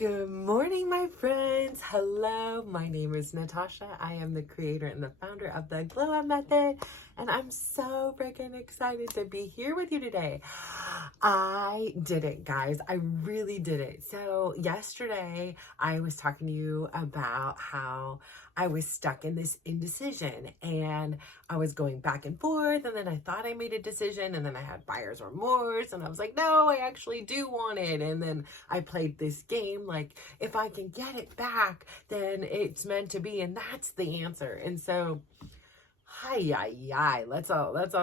Good morning, my friends. Hello, my name is Natasha. I am the creator and the founder of the Glow Up Method, and I'm so freaking excited to be here with you today. I did it, guys. I really did it. So yesterday, I was talking to you about how I was stuck in this indecision and I was going back and forth, and then I thought I made a decision, and then I had buyer's remorse, and I was like, no, I actually do want it. And then I played this game like, if I can get it back, then it's meant to be, and that's the answer. And so,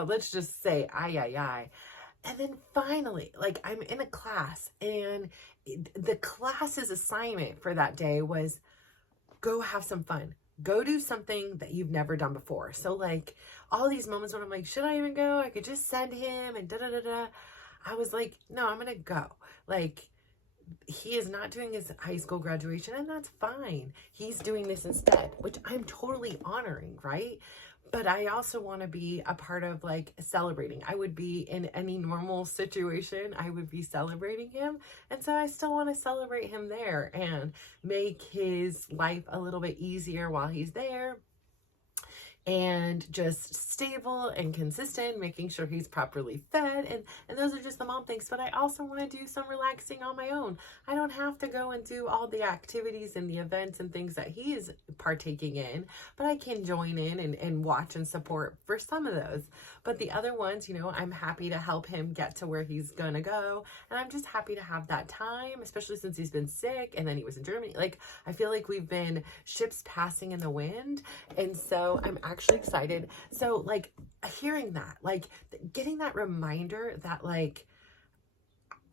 let's just say, And then finally, like, I'm in a class, and the class's assignment for that day was go have some fun. Go do something that you've never done before. So, like, all these moments when I'm like, should I even go? I could just send him and da da da da. I was like, no, I'm gonna go. Like, he is not doing his high school graduation, and that's fine. He's doing this instead, which I'm totally honoring, right? But I also want to be a part of, like, celebrating. I would be in any normal situation, I would be celebrating him. And so I still want to celebrate him there and make his life a little bit easier while he's there, and just stable and consistent, making sure he's properly fed. And those are just the mom things. But I also want to do some relaxing on my own. I don't have to go and do all the activities and the events and things that he is partaking in, but I can join in and watch and support for some of those. But the other ones, I'm happy to help him get to where he's gonna go. And I'm just happy to have that time, especially since he's been sick and then he was in Germany. Like, I feel like we've been ships passing in the wind. And so I'm actually excited. So, like, hearing that, like, getting that reminder that, like,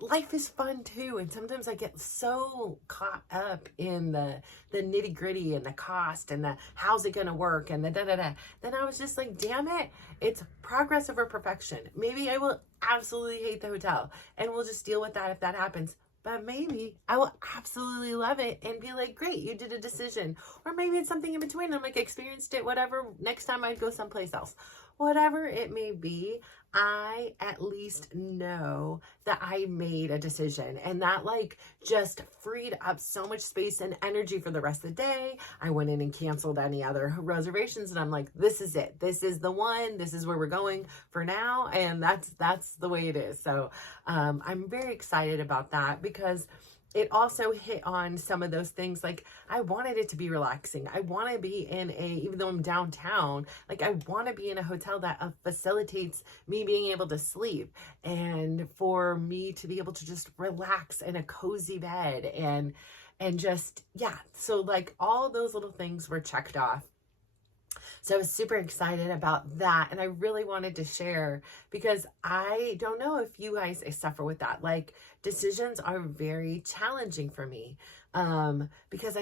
life is fun too. And sometimes I get so caught up in the nitty gritty and the cost and the how's it going to work and the da da da. Then I was just like, damn it, it's progress over perfection. Maybe I will absolutely hate the hotel and we'll just deal with that if that happens. But maybe I will absolutely love it and be like, great, you did a decision. Or maybe it's something in between. I'm like, experienced it, whatever. Next time I'd go someplace else. Whatever it may be, I at least know that I made a decision, and that, like, just freed up so much space and energy for the rest of the day. I went in and canceled any other reservations, and I'm like, this is it. This is the one. This is where we're going for now. And that's the way it is. So I'm very excited about that, because it also hit on some of those things. Like, I wanted it to be relaxing. I want to be even though I'm downtown, like, I want to be in a hotel that facilitates me being able to sleep, and for me to be able to just relax in a cozy bed and just, yeah. So, like, all those little things were checked off. So I was super excited about that. And I really wanted to share, because I don't know if you guys suffer with that. Like, decisions are very challenging for me, because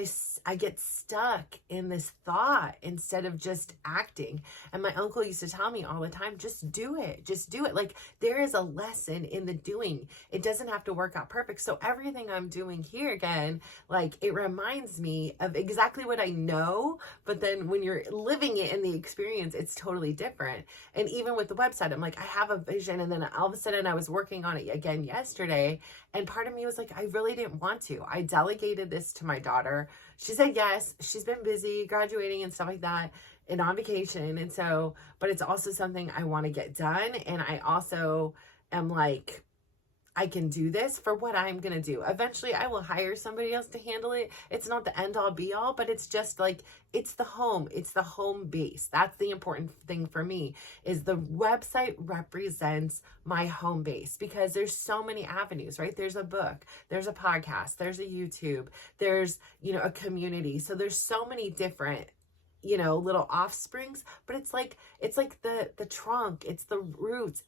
I get stuck in this thought instead of just acting. And my uncle used to tell me all the time, just do it. Just do it. Like, there is a lesson in the doing. It doesn't have to work out perfect. So everything I'm doing here, again, like, it reminds me of exactly what I know, but then when you're living it in the experience, it's totally different. And even with the website, I'm like, I have a vision, and then all of a sudden I was working on it again yesterday, and part of me was like, I really didn't want to. I delegated this to my daughter. She said yes. She's been busy graduating and stuff like that and on vacation. And so, but it's also something I want to get done. And I also am like, I can do this for what I'm going to do. Eventually, I will hire somebody else to handle it. It's not the end all be all, but it's just like, it's the home. It's the home base. That's the important thing for me, is the website represents my home base, because there's so many avenues, right? There's a book, there's a podcast, there's a YouTube, there's, a community. So there's so many different little offsprings, but it's like the trunk, it's the roots,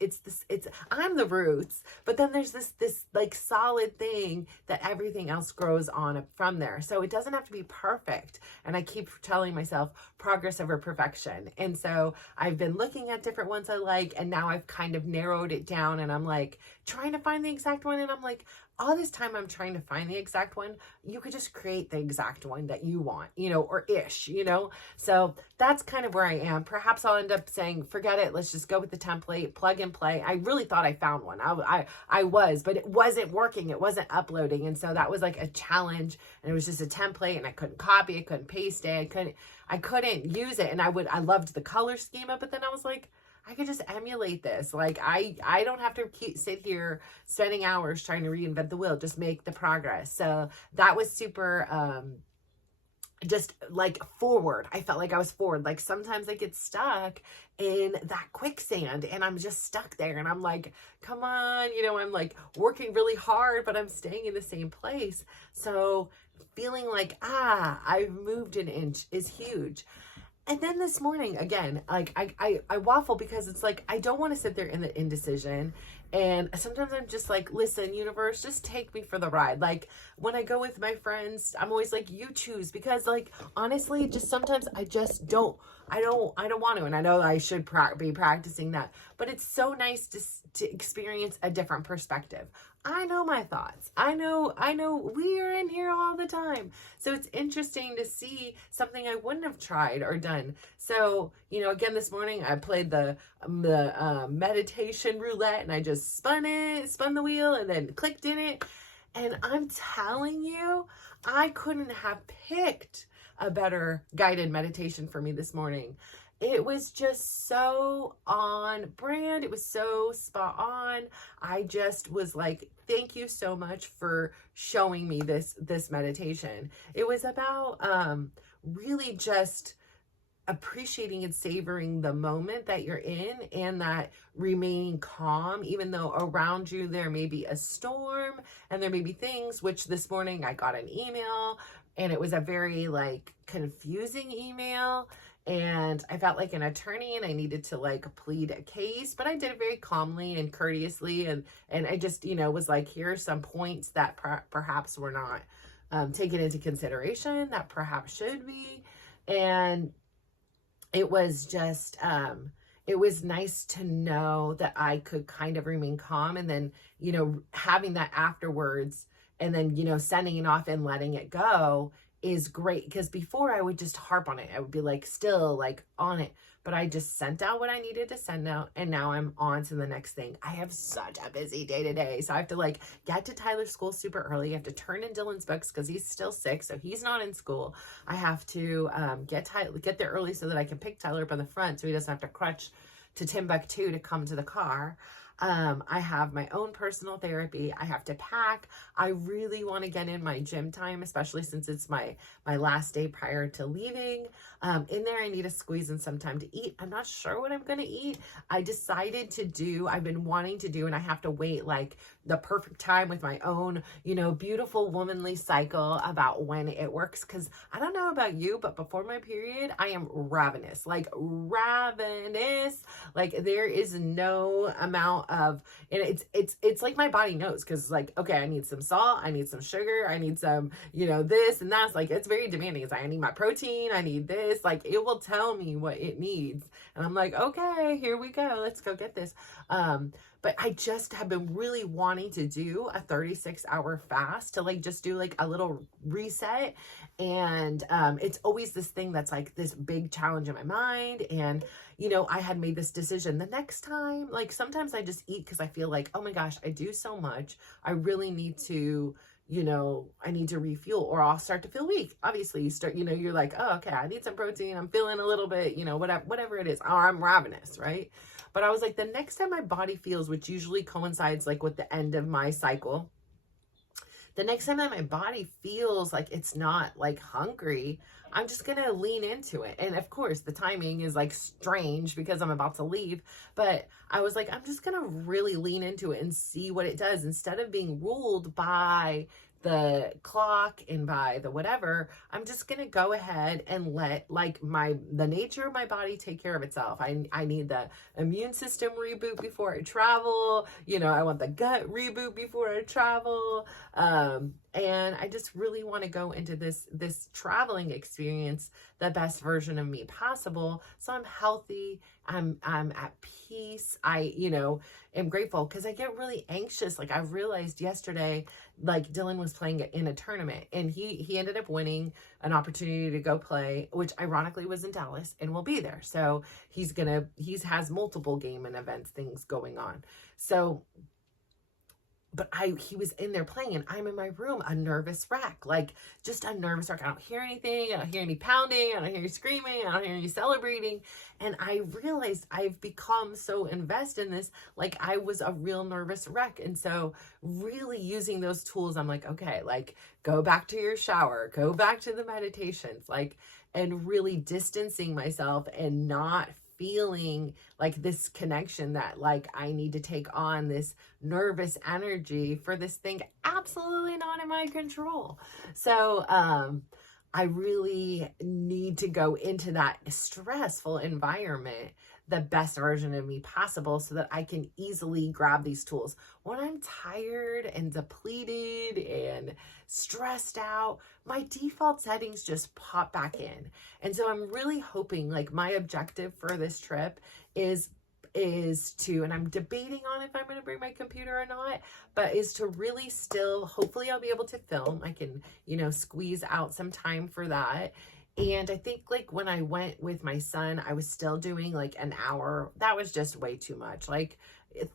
I'm the roots, but then there's this like solid thing that everything else grows on from there. So it doesn't have to be perfect. And I keep telling myself progress over perfection. And so I've been looking at different ones I like, and now I've kind of narrowed it down, and I'm like trying to find the exact one. And I'm like, all this time I'm trying to find the exact one. You could just create the exact one that you want, or ish, So that's kind of where I am. Perhaps I'll end up saying, forget it. Let's just go with the template, plug and play. I really thought I found one. I was, but it wasn't working. It wasn't uploading. And so that was like a challenge, and it was just a template, and I couldn't copy it, couldn't paste it. I couldn't use it. And I loved the color schema, but then I was like, I could just emulate this. Like, I don't have to sit here spending hours trying to reinvent the wheel, just make the progress. So that was super, just like forward. I felt like I was forward. Like sometimes I get stuck in that quicksand and I'm just stuck there. And I'm like, come on, I'm like working really hard, but I'm staying in the same place. So feeling like, I've moved an inch is huge. And then this morning, again, like I waffle because it's like, I don't want to sit there in the indecision. And sometimes I'm just like, listen, universe, just take me for the ride. Like when I go with my friends, I'm always like, you choose, because like, honestly, just sometimes I just don't want to. And I know I should be practicing that, but it's so nice to experience a different perspective. I know my thoughts. I know we are in here all the time. So it's interesting to see something I wouldn't have tried or done. So, again, this morning I played the meditation roulette, and I just spun the wheel and then clicked in it. And I'm telling you, I couldn't have picked a better guided meditation for me this morning. It was just so on brand. It was so spot on. I just was like, thank you so much for showing me this meditation. It was about really just appreciating and savoring the moment that you're in, and that remaining calm, even though around you there may be a storm and there may be things, which this morning I got an email, and it was a very like confusing email. And I felt like an attorney, and I needed to like plead a case, but I did it very calmly and courteously. And I just, was like, here are some points that perhaps were not taken into consideration that perhaps should be. And it was just, it was nice to know that I could kind of remain calm, and then, having that afterwards, and then, sending it off and letting it go is great. Because before I would just harp on it. I would be like, still like on it, but I just sent out what I needed to send out, and now I'm on to the next thing. I have such a busy day today. So I have to like get to Tyler's school super early. I have to turn in Dylan's books because he's still sick, so he's not in school. I have to get there early so that I can pick Tyler up on the front so he doesn't have to crutch to Timbuktu to come to the car. I have my own personal therapy. I have to pack. I really want to get in my gym time, especially since it's my last day prior to leaving. In there, I need to squeeze in some time to eat. I'm not sure what I'm going to eat. I've been wanting to do, and I have to wait like the perfect time with my own, beautiful womanly cycle about when it works. Cause I don't know about you, but before my period, I am ravenous. Like there is no amount of, and it's like my body knows. Cause like, okay, I need some salt, I need some sugar, I need some, this and that's like, it's very demanding. It's like, I need my protein, I need this, like it will tell me what it needs. And I'm like, okay, here we go. Let's go get this. But I just have been really wanting to do a 36-hour fast to like just do like a little reset. And it's always this thing that's like this big challenge in my mind. And, I had made this decision the next time, like sometimes I just eat because I feel like, oh my gosh, I do so much. I really need to, I need to refuel, or I'll start to feel weak. Obviously you start, you're like, oh, okay, I need some protein. I'm feeling a little bit, whatever it is, or I'm ravenous, right? But I was like, the next time my body feels, which usually coincides like with the end of my cycle, the next time that my body feels like it's not like hungry, I'm just going to lean into it. And of course, the timing is like strange because I'm about to leave. But I was like, I'm just going to really lean into it and see what it does instead of being ruled by the clock and by the whatever. I'm just going to go ahead and let like the nature of my body take care of itself. I need the immune system reboot before I travel. I want the gut reboot before I travel. And I just really want to go into this traveling experience the best version of me possible. So I'm healthy, I'm at peace. I, am grateful, because I get really anxious. Like, I realized yesterday, like, Dylan was playing in a tournament, and he ended up winning an opportunity to go play, which ironically was in Dallas, and will be there. So he has multiple game and events things going on. So, but he was in there playing, and I'm in my room, a nervous wreck, like, just a nervous wreck. I don't hear anything. I don't hear any pounding. I don't hear you screaming. I don't hear you celebrating. And I realized I've become so invested in this, like, I was a real nervous wreck. And so really using those tools, I'm like, okay, like, go back to your shower, go back to the meditations, like, and really distancing myself and not feeling like this connection that, like, I need to take on this nervous energy for this thing absolutely not in my control. So I really need to go into that stressful environment the best version of me possible, so that I can easily grab these tools. When I'm tired and depleted and stressed out, my default settings just pop back in. And so I'm really hoping, like, my objective for this trip is to, and I'm debating on if I'm going to bring my computer or not, but is to really still, hopefully I'll be able to film. I can, squeeze out some time for that. And I think, like, when I went with my son, I was still doing like an hour. That was just way too much. Like,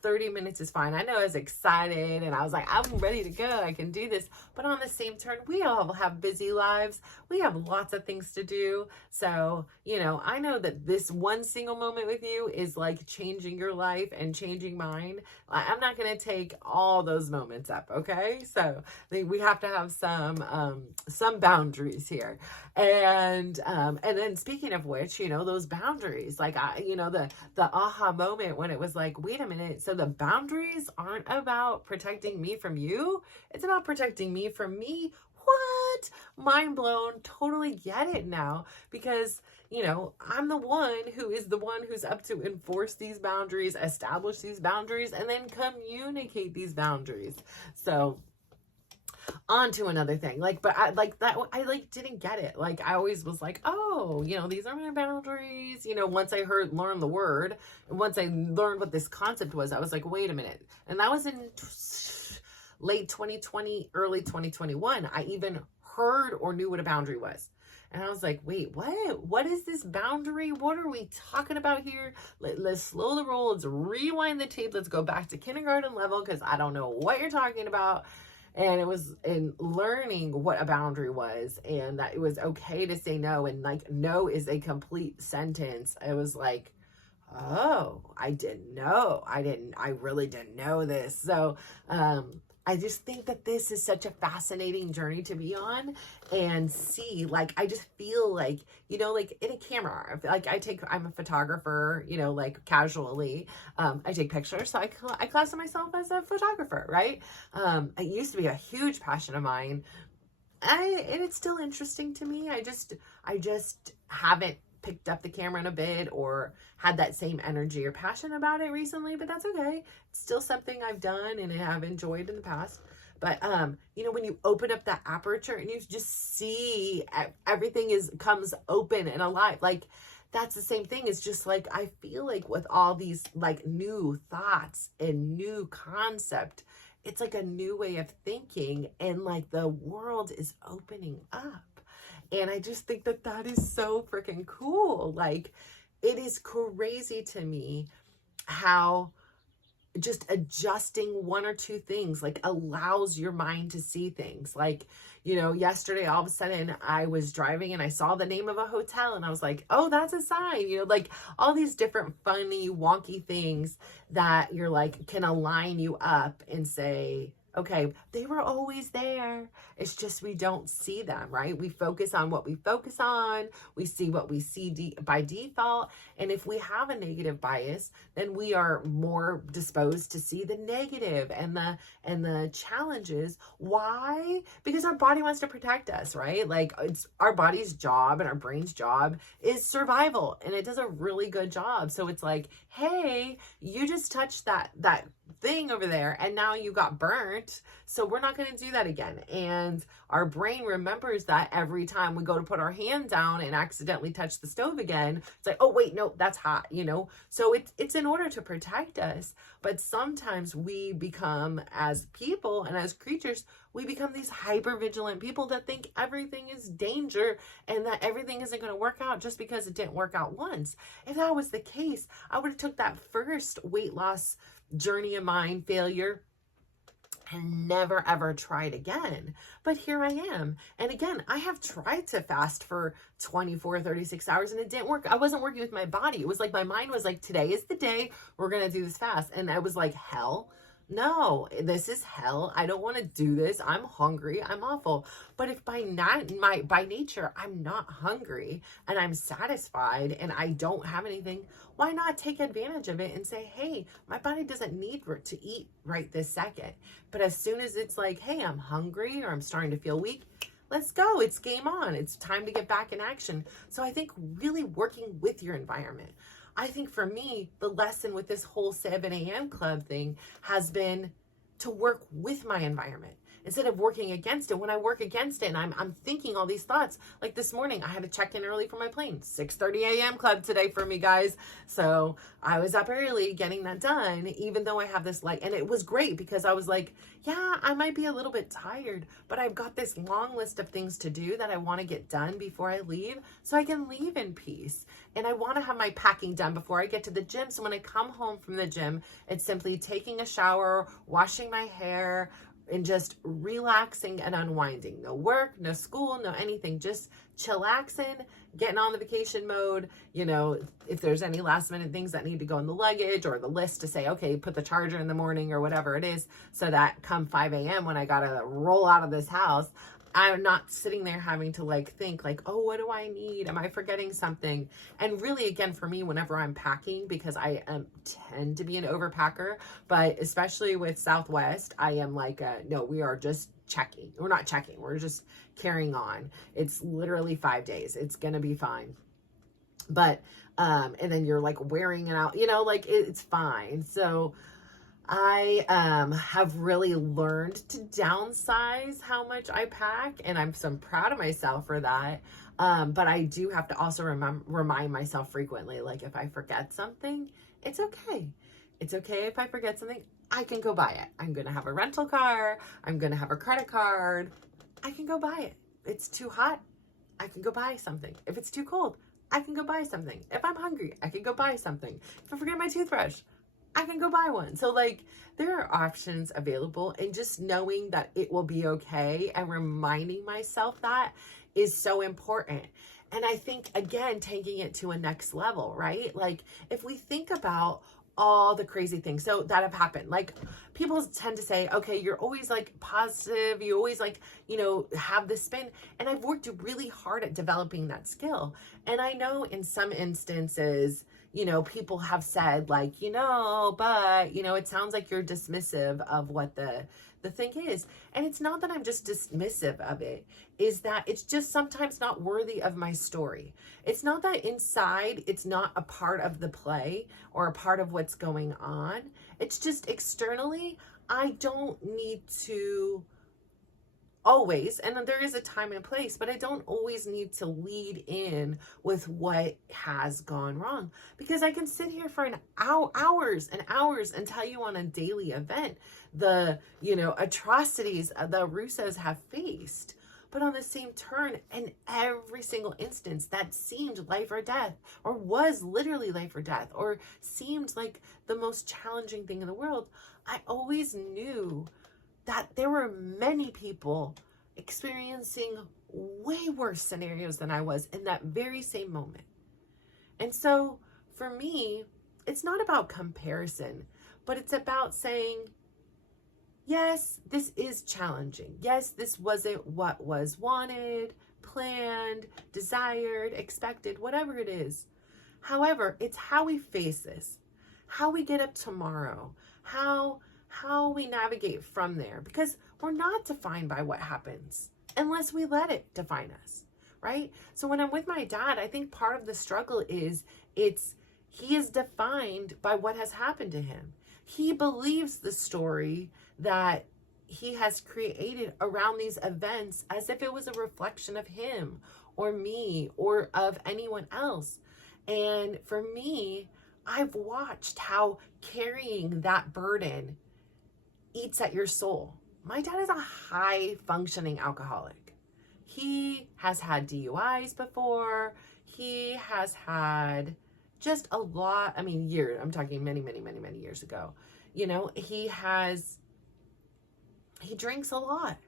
30 minutes is fine. I know I was excited and I was like, I'm ready to go. I can do this. But on the same turn, we all have busy lives. We have lots of things to do. So, I know that this one single moment with you is like changing your life and changing mine. I'm not going to take all those moments up. Okay. So we have to have some boundaries here. And then speaking of which, those boundaries, like, the aha moment when it was like, wait a minute. So the boundaries aren't about protecting me from you. It's about protecting me from me. What? Mind blown. Totally get it now, because, I'm the one who's up to enforce these boundaries, establish these boundaries, and then communicate these boundaries. So on to another thing, but I didn't get it. Like, I always was like, oh, these are my boundaries. Once I learned the word, and once I learned what this concept was, I was like, wait a minute. And that was in late 2020, early 2021. I even heard or knew what a boundary was. And I was like, wait, what is this boundary? What are we talking about here? Let's slow the roll. Let's rewind the tape. Let's go back to kindergarten level, because I don't know what you're talking about. And it was in learning what a boundary was, and that it was okay to say no. And like, no is a complete sentence. It was like, oh, I didn't know. I really didn't know this. So, I just think that this is such a fascinating journey to be on and see. Like, I just feel like, like in a camera, like I'm a photographer, like casually, I take pictures. So I classify myself as a photographer, right? It used to be a huge passion of mine. And it's still interesting to me. I just haven't picked up the camera in a bit or had that same energy or passion about it recently, but that's okay. It's still something I've done and have enjoyed in the past. But, when you open up that aperture and you just see everything comes open and alive, like, that's the same thing. It's just like, I feel like with all these like new thoughts and new concept, it's like a new way of thinking, and like the world is opening up. And I just think that is so freaking cool. Like, it is crazy to me how just adjusting one or two things like allows your mind to see things. Like, yesterday, all of a sudden I was driving and I saw the name of a hotel and I was like, oh, that's a sign, like all these different funny, wonky things that you're like, can align you up and say, okay, they were always there. It's just we don't see them, right? We focus on what we focus on. We see what we see by default. And if we have a negative bias, then we are more disposed to see the negative and the challenges. Why? Because our body wants to protect us, right? Like, it's our body's job and our brain's job is survival, and it does a really good job. So it's like, hey, you just touched that thing over there and now you got burnt. So we're not going to do that again. And our brain remembers that every time we go to put our hand down and accidentally touch the stove again. It's like, oh wait, no, that's hot, you know? So it's in order to protect us. But sometimes we become, as people and as creatures, we become these hyper vigilant people that think everything is danger and that everything isn't going to work out just because it didn't work out once. If that was the case, I would have took that first weight loss journey of mine, failure, and never ever tried again. But here I am. And again, I have tried to fast for 24, 36 hours and it didn't work. I wasn't working with my body. It was like my mind was like, today is the day we're going to do this fast. And I was like, hell no, this is hell. I don't want to do this. I'm hungry. I'm awful. But if by nature, I'm not hungry and I'm satisfied and I don't have anything, why not take advantage of it and say, hey, my body doesn't need to eat right this second. But as soon as it's like, hey, I'm hungry or I'm starting to feel weak, let's go. It's game on. It's time to get back in action. So I think really working with your environment. I think for me, the lesson with this whole 7 a.m. club thing has been to work with my environment instead of working against it. When I work against it and I'm thinking all these thoughts, like this morning, I had to check in early for my plane. 6:30 a.m. club today for me, guys. So I was up early getting that done, even though I have this and it was great because I was like, yeah, I might be a little bit tired, but I've got this long list of things to do that I want to get done before I leave so I can leave in peace. And I want to have my packing done before I get to the gym. So when I come home from the gym, it's simply taking a shower, washing my hair, and just relaxing and unwinding. No work, no school, no anything. Just chillaxing, getting on the vacation mode. You know, if there's any last minute things that need to go in the luggage or the list to say, okay, put the charger in the morning or whatever it is, so that come 5 a.m. when I gotta roll out of this house, I'm not sitting there having to think oh, what do I need? Am I forgetting something? And really, again, for me, whenever I'm packing, because I tend to be an overpacker, but especially with Southwest, I am no, we are just checking. We're not checking. We're just carrying on. It's literally 5 days. It's going to be fine. But, and then you're wearing it out, it's fine. So I have really learned to downsize how much I pack, and I'm so proud of myself for that. But I do have to also remind myself frequently, if I forget something, it's okay. It's okay if I forget something. I can go buy it. I'm going to have a rental car. I'm going to have a credit card. I can go buy it. It's too hot. I can go buy something. If it's too cold, I can go buy something. If I'm hungry, I can go buy something. If I forget my toothbrush, I can go buy one. So there are options available, and just knowing that it will be okay and reminding myself that is so important. And I think, again, taking it to a next level, right? If we think about all the crazy things so that have happened, people tend to say, okay, you're always positive, you always have this spin. And I've worked really hard at developing that skill. And I know in some instances, people have said but, it sounds like you're dismissive of what the thing is. And it's not that I'm just dismissive of it, is that it's just sometimes not worthy of my story. It's not that inside it's not a part of the play or a part of what's going on. It's just externally, I don't need to always, and there is a time and place, but I don't always need to lead in with what has gone wrong, because I can sit here for hours and hours and tell you on a daily event the atrocities the Russos have faced. But on the same turn, in every single instance that seemed life or death, or was literally life or death, or seemed like the most challenging thing in the world, I always knew that there were many people experiencing way worse scenarios than I was in that very same moment. And so for me, it's not about comparison, but it's about saying, yes, this is challenging. Yes, this wasn't what was wanted, planned, desired, expected, whatever it is. However, it's how we face this, how we get up tomorrow, how we navigate from there, because we're not defined by what happens unless we let it define us, right? So when I'm with my dad, I think part of the struggle is he is defined by what has happened to him. he believes the story that he has created around these events as if it was a reflection of him or me or of anyone else. And for me, I've watched how carrying that burden eats at your soul. My dad is a high functioning alcoholic. He has had DUIs before. He has had just a lot, I mean, years, I'm talking many, many, many, many years ago. You know, he drinks a lot.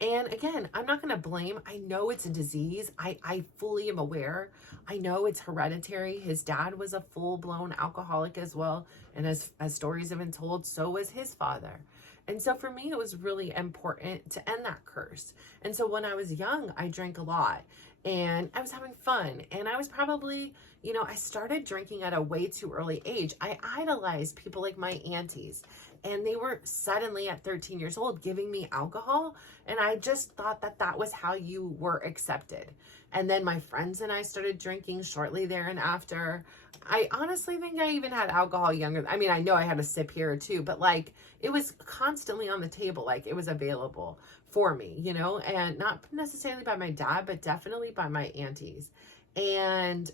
And again, I'm not going to blame. I know it's a disease. I fully am aware. I know it's hereditary. His dad was a full-blown alcoholic as well. And as stories have been told, so was his father. And so for me, it was really important to end that curse. And so when I was young, I drank a lot and I was having fun. And I was probably, you know, I started drinking at a way too early age. I idolized people like my aunties. And they were suddenly at 13 years old giving me alcohol. And I just thought that that was how you were accepted. And then my friends and I started drinking shortly there and after. I honestly think I even had alcohol younger. I mean, I know I had a sip here or two, but like it was constantly on the table. Like it was available for me, you know, and not necessarily by my dad, but definitely by my aunties. And,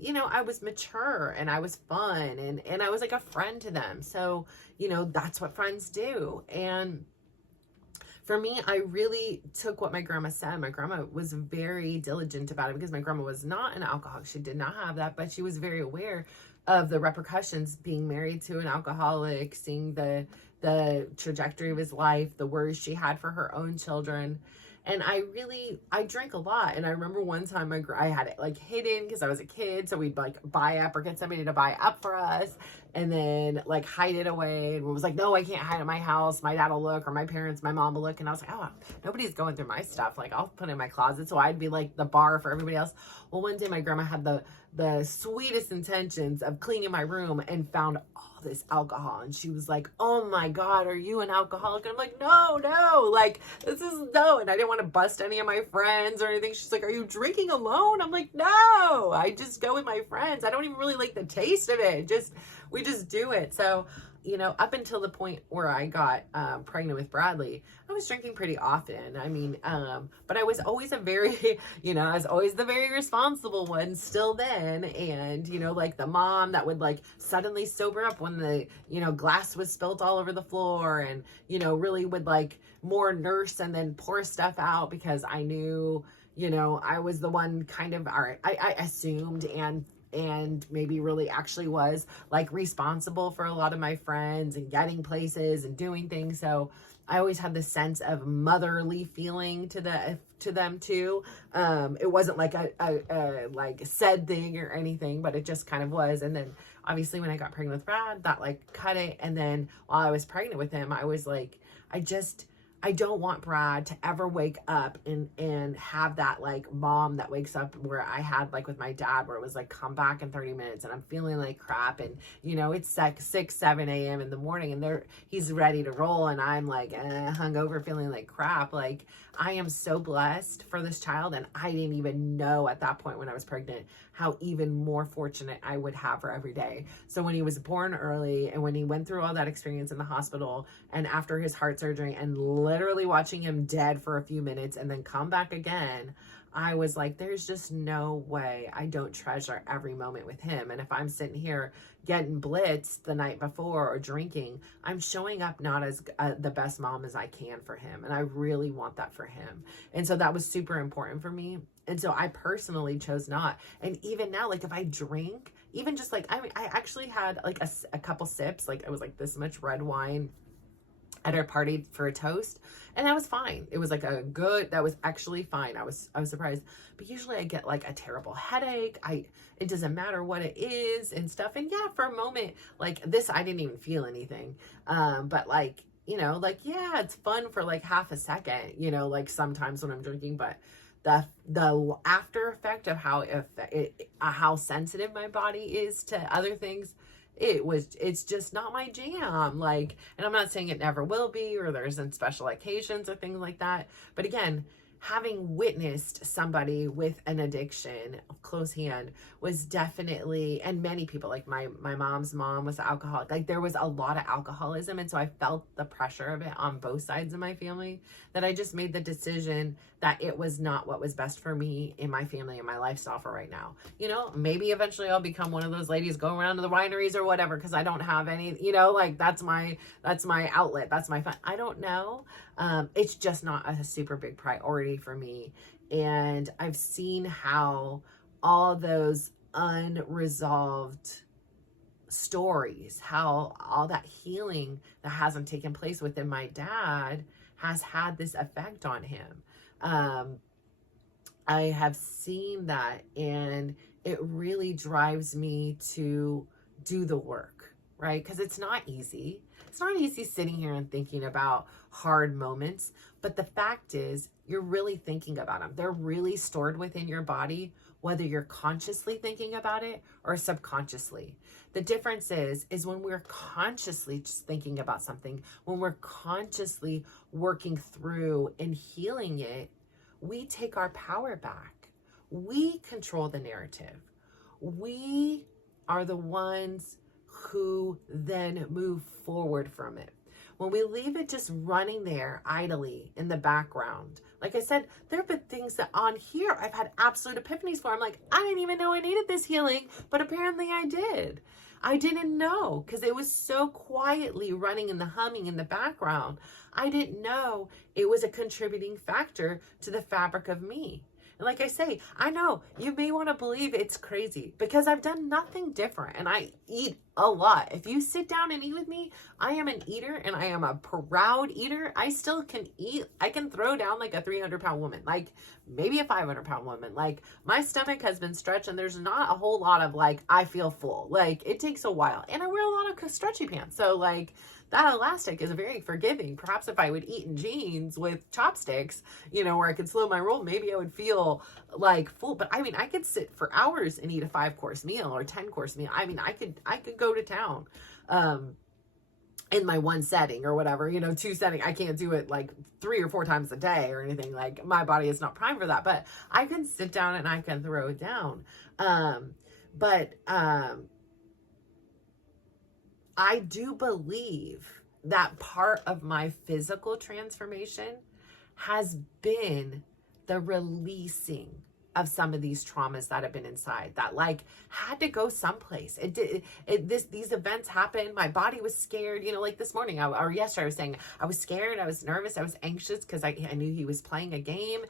you know, I was mature and I was fun and I was like a friend to them. So, you know, that's what friends do. And for me, I really took what my grandma said. My grandma was very diligent about it because my grandma was not an alcoholic. She did not have that, but she was very aware of the repercussions being married to an alcoholic, seeing the trajectory of his life, the worries she had for her own children. And I drank a lot. And I remember one time I had it like hidden because I was a kid. So we'd like buy up or get somebody to buy up for us and then like hide it away. And it was like, no, I can't hide it in my house. My dad will look or my parents, my mom will look. And I was like, oh, nobody's going through my stuff. Like I'll put it in my closet. So I'd be like the bar for everybody else. Well, one day my grandma had the sweetest intentions of cleaning my room and found all this alcohol. And she was like, oh my God, are you an alcoholic? And I'm like, no, like this is no. And I didn't want to bust any of my friends or anything. She's like, are you drinking alone? I'm like, no, I just go with my friends. I don't even really like the taste of it. We just do it. So, you know, up until the point where I got pregnant with Bradley, I was drinking pretty often. I mean, but I was always I was always the very responsible one still then. And, you know, like the mom that would like suddenly sober up when the, you know, glass was spilt all over the floor and, you know, really would like more nurse and then pour stuff out because I knew, you know, I was the one kind of, all right, I assumed and maybe really actually was like responsible for a lot of my friends and getting places and doing things. So I always had this sense of motherly feeling to them too. It wasn't like a like said thing or anything, but it just kind of was. And then obviously when I got pregnant with Brad, that like cut it. And then while I was pregnant with him, I was like, I don't want Brad to ever wake up and have that like mom that wakes up where I had like with my dad where it was like, come back in 30 minutes and I'm feeling like crap. And, you know, it's like 6, 7 a.m. in the morning and he's ready to roll. And I'm like hungover feeling like crap. Like I am so blessed for this child. And I didn't even know at that point when I was pregnant how even more fortunate I would have her every day. So when he was born early and when he went through all that experience in the hospital and after his heart surgery and literally watching him dead for a few minutes and then come back again, I was like, there's just no way I don't treasure every moment with him. And if I'm sitting here getting blitzed the night before or drinking, I'm showing up not as the best mom as I can for him. And I really want that for him. And so that was super important for me. And so I personally chose not. And even now, like if I drink, even just like, I mean, I actually had like a couple sips, like it was like this much red wine at our party for a toast and that was fine. It was like that was actually fine. I was surprised, but usually I get like a terrible headache. It doesn't matter what it is and stuff. And yeah, for a moment like this, I didn't even feel anything. But like, you know, like, yeah, it's fun for like half a second, you know, like sometimes when I'm drinking, but the after effect of how sensitive my body is to other things, it's just not my jam. Like, and I'm not saying it never will be or there's in special occasions or things like that. But again, having witnessed somebody with an addiction close hand was definitely, and many people, like my mom's mom was alcoholic. Like there was a lot of alcoholism. And so I felt the pressure of it on both sides of my family, that I just made the decision that it was not what was best for me in my family and my lifestyle for right now. You know, maybe eventually I'll become one of those ladies going around to the wineries or whatever, because I don't have any, you know, like that's my outlet. That's my fun. I don't know. It's just not a super big priority for me. And I've seen how all those unresolved stories, how all that healing that hasn't taken place within my dad has had this effect on him. I have seen that, and it really drives me to do the work, right? Because it's not easy. It's not easy sitting here and thinking about hard moments, but the fact is you're really thinking about them. They're really stored within your body, whether you're consciously thinking about it or subconsciously. The difference is when we're consciously just thinking about something, when we're consciously working through and healing it, we take our power back. We control the narrative. We are the ones who then move forward from it. When we leave it just running there idly in the background, like I said, there have been things that on here I've had absolute epiphanies for. I'm like, I didn't even know I needed this healing, but apparently I did. I didn't know, because it was so quietly running in the humming in the background. I didn't know it was a contributing factor to the fabric of me. And like I say, I know you may want to believe it's crazy, because I've done nothing different and I eat a lot. If you sit down and eat with me, I am an eater, and I am a proud eater. I still can eat. I can throw down like a 300-pound woman, like maybe a 500-pound woman. Like my stomach has been stretched, and there's not a whole lot of like, I feel full. Like it takes a while, and I wear a lot of stretchy pants. So like that elastic is very forgiving. Perhaps if I would eat in jeans with chopsticks, you know, where I could slow my roll, maybe I would feel like full. But I mean, I could sit for hours and eat a 5-course meal or 10-course meal. I mean, I could go to town in my one setting or whatever, you know, 2 setting. I can't do it like 3 or 4 times a day or anything. Like my body is not primed for that, but I can sit down and I can throw it down. I do believe that part of my physical transformation has been the releasing of some of these traumas that have been inside, that like had to go someplace. These events happened. My body was scared, you know, like this morning or yesterday I was saying I was scared, I was nervous, I was anxious because I knew he was playing a game.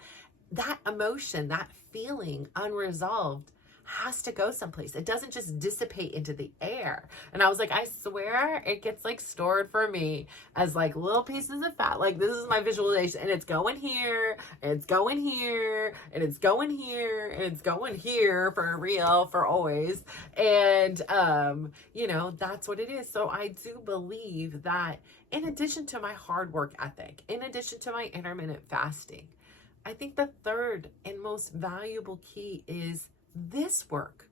That emotion, that feeling unresolved has to go someplace. It doesn't just dissipate into the air. And I was like, I swear it gets like stored for me as like little pieces of fat. Like this is my visualization, and it's going here, and it's going here, and it's going here, and it's going here for real, for always. And, you know, that's what it is. So I do believe that in addition to my hard work ethic, in addition to my intermittent fasting, I think the third and most valuable key is this work,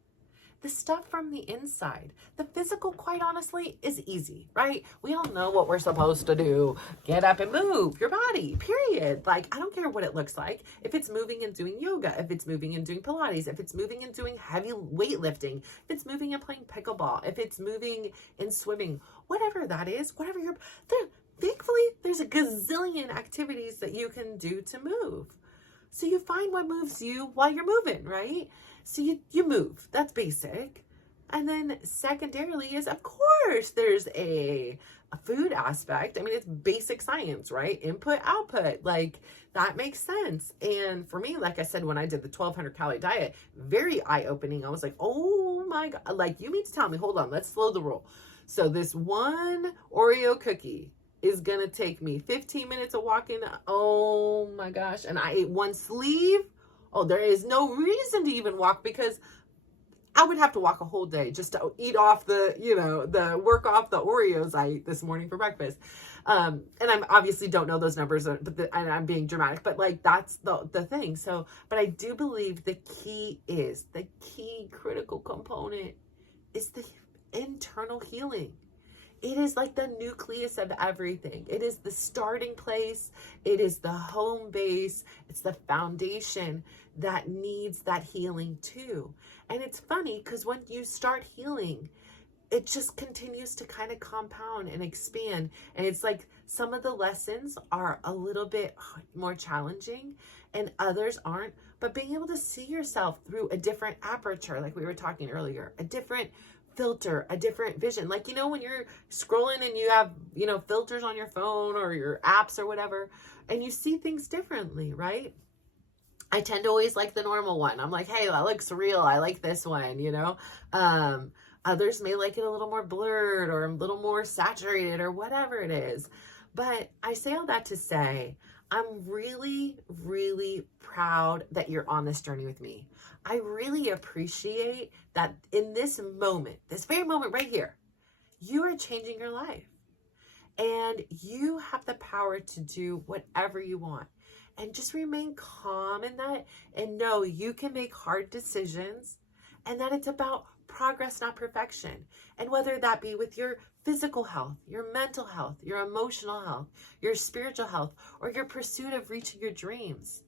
the stuff from the inside. The physical, quite honestly, is easy, right? We all know what we're supposed to do. Get up and move your body, period. Like, I don't care what it looks like. If it's moving and doing yoga, if it's moving and doing Pilates, if it's moving and doing heavy weightlifting, if it's moving and playing pickleball, if it's moving and swimming, whatever that is, whatever you're there. Thankfully, there's a gazillion activities that you can do to move. So you find what moves you while you're moving, right? So you move. That's basic. And then secondarily is, of course, there's a food aspect. I mean, it's basic science, right? Input, output. Like, that makes sense. And for me, like I said, when I did the 1,200 calorie diet, very eye-opening. I was like, oh my God. Like, you mean to tell me, hold on, let's slow the roll. So this one Oreo cookie is going to take me 15 minutes of walking. Oh my gosh. And I ate one sleeve. Oh, there is no reason to even walk, because I would have to walk a whole day just to eat off the, you know, work off the Oreos I ate this morning for breakfast. And I obviously don't know those numbers, and I'm being dramatic, but like, that's the thing. So, but I do believe the key critical component is the internal healing. It is like the nucleus of everything. It is the starting place. It is the home base. It's the foundation that needs that healing too. And it's funny because when you start healing, it just continues to kind of compound and expand. And it's like some of the lessons are a little bit more challenging and others aren't. But being able to see yourself through a different aperture, like we were talking earlier, a different filter, a different vision. Like, when you're scrolling and you have, filters on your phone or your apps or whatever, and you see things differently, right? I tend to always like the normal one. I'm like, hey, that looks real. I like this one. Others may like it a little more blurred or a little more saturated or whatever it is. But I say all that to say, I'm really, really proud that you're on this journey with me. I really appreciate that in this moment, this very moment right here, you are changing your life. And you have the power to do whatever you want. And just remain calm in that and know you can make hard decisions and that it's about progress, not perfection. And whether that be with your physical health, your mental health, your emotional health, your spiritual health, or your pursuit of reaching your dreams.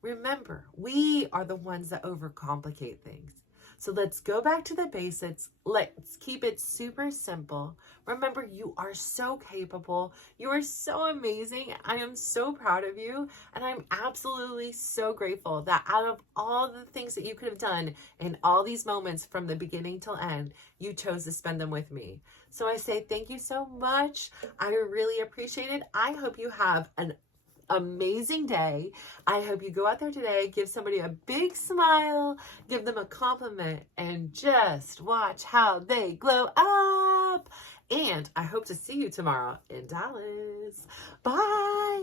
Remember, we are the ones that overcomplicate things. So let's go back to the basics. Let's keep it super simple. Remember, you are so capable. You are so amazing. I am so proud of you. And I'm absolutely so grateful that out of all the things that you could have done in all these moments from the beginning till end, you chose to spend them with me. So I say thank you so much. I really appreciate it. I hope you have an amazing day. I hope you go out there today, give somebody a big smile, give them a compliment, and just watch how they glow up. And I hope to see you tomorrow in Dallas. Bye.